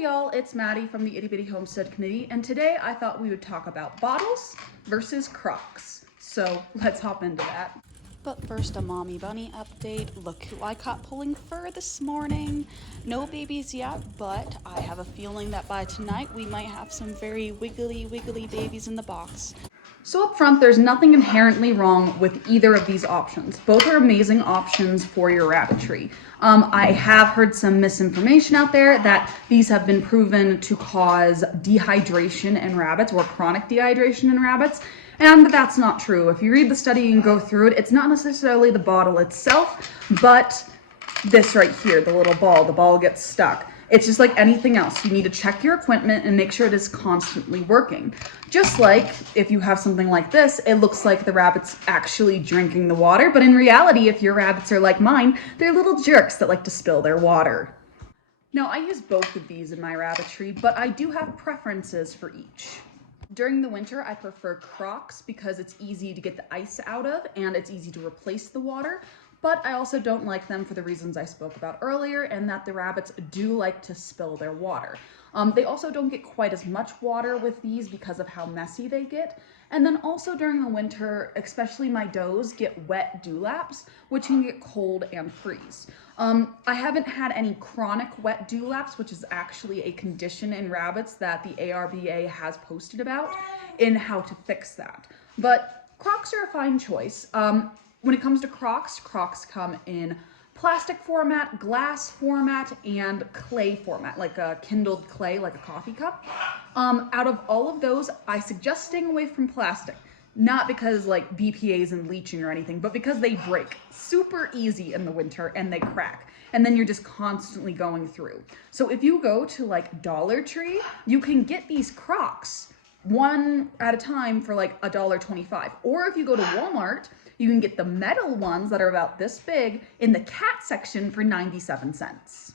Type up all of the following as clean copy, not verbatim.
Hey y'all, it's Maddie from the Itty Bitty Homestead committee, and today I thought we would talk about bottles versus crocs. So let's hop into that. But first, a mommy bunny update. Look who I caught pulling fur this morning. No babies yet, but I have a feeling that by tonight we might have some very wiggly babies in the box. So up front, there's nothing inherently wrong with either of these options. Both are amazing options for your rabbitry. I have heard some misinformation out there that these have been proven to cause dehydration in rabbits or chronic dehydration in rabbits. And that's not true. If you read the study and go through it, it's not necessarily the bottle itself, but this right here, the little ball, the ball gets stuck. It's just like anything else. You need to check your equipment and make sure it is constantly working. Just like if you have something like this, it looks like the rabbit's actually drinking the water, but in reality, if your rabbits are like mine, they're little jerks that like to spill their water. Now, I use both of these in my rabbitry, but I do have preferences for each. During the winter, I prefer Crocs because it's easy to get the ice out of and it's easy to replace the water. But I also don't like them for the reasons I spoke about earlier, and that the rabbits do like to spill their water. They also don't get quite as much water with these because of how messy they get. And then also during the winter, especially my does get wet dewlaps, which can get cold and freeze. I haven't had any chronic wet dewlaps, which is actually a condition in rabbits that the ARBA has posted about in how to fix that. But Crocs are a fine choice. When it comes to Crocs, Crocs come in plastic format, glass format, and clay format, like a kindled clay, like a coffee cup. Out of all of those, I suggest staying away from plastic. Not because like BPAs and leaching or anything, but because they break super easy in the winter and they crack. And then you're just constantly going through. So if you go to like Dollar Tree, you can get these Crocs one at a time for like $1.25. Or if you go to Walmart, you can get the metal ones that are about this big in the cat section for 97 cents.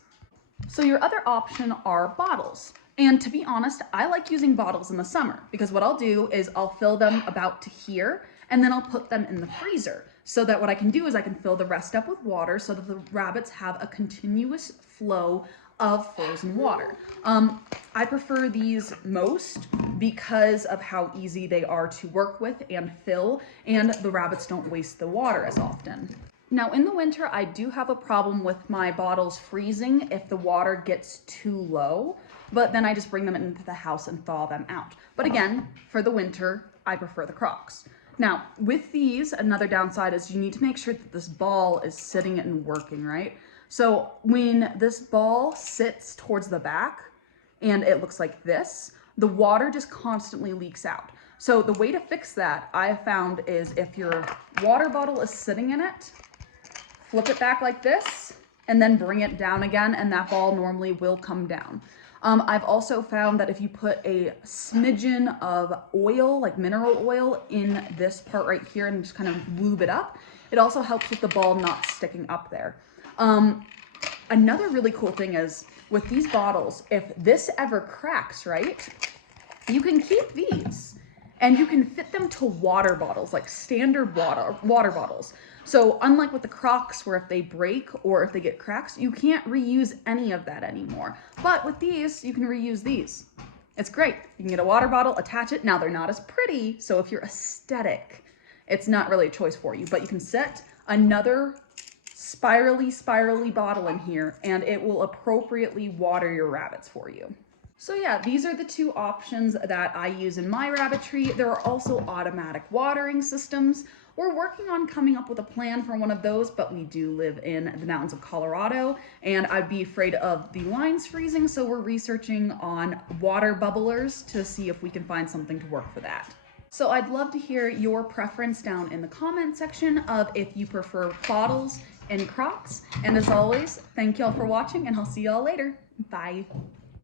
So your other option are bottles. And to be honest, I like using bottles in the summer because what I'll do is I'll fill them about to here and then I'll put them in the freezer so that what I can do is I can fill the rest up with water so that the rabbits have a continuous flow of frozen water. I prefer these most because of how easy they are to work with and fill, and the rabbits don't waste the water as often. Now in the winter, I do have a problem with my bottles freezing if the water gets too low, but then I just bring them into the house and thaw them out. But again, for the winter, I prefer the Crocs. Now with these, another downside is you need to make sure that this ball is sitting and working, right? So when this ball sits towards the back and it looks like this, the water just constantly leaks out. So the way to fix that, I have found, is if your water bottle is sitting in it, flip it back like this, and then bring it down again, and that ball normally will come down. I've also found that if you put a smidgen of oil, like mineral oil, in this part right here and just kind of lube it up, it also helps with the ball not sticking up there. Another really cool thing is with these bottles, if this ever cracks, right, you can keep these and you can fit them to water bottles, like standard water bottles. So unlike with the Crocs where if they break or if they get cracks, you can't reuse any of that anymore. But with these, you can reuse these. It's great. You can get a water bottle, attach it. Now they're not as pretty, so if you're aesthetic, it's not really a choice for you, but you can set another spirally bottle in here and it will appropriately water your rabbits for you. So yeah, these are the two options that I use in my rabbitry. There are also automatic watering systems. We're working on coming up with a plan for one of those, but we do live in the mountains of Colorado and I'd be afraid of the lines freezing, so we're researching on water bubblers to see if we can find something to work for that. So I'd love to hear your preference down in the comment section of if you prefer bottles and Crocs. And as always, thank y'all for watching and I'll see y'all later. Bye.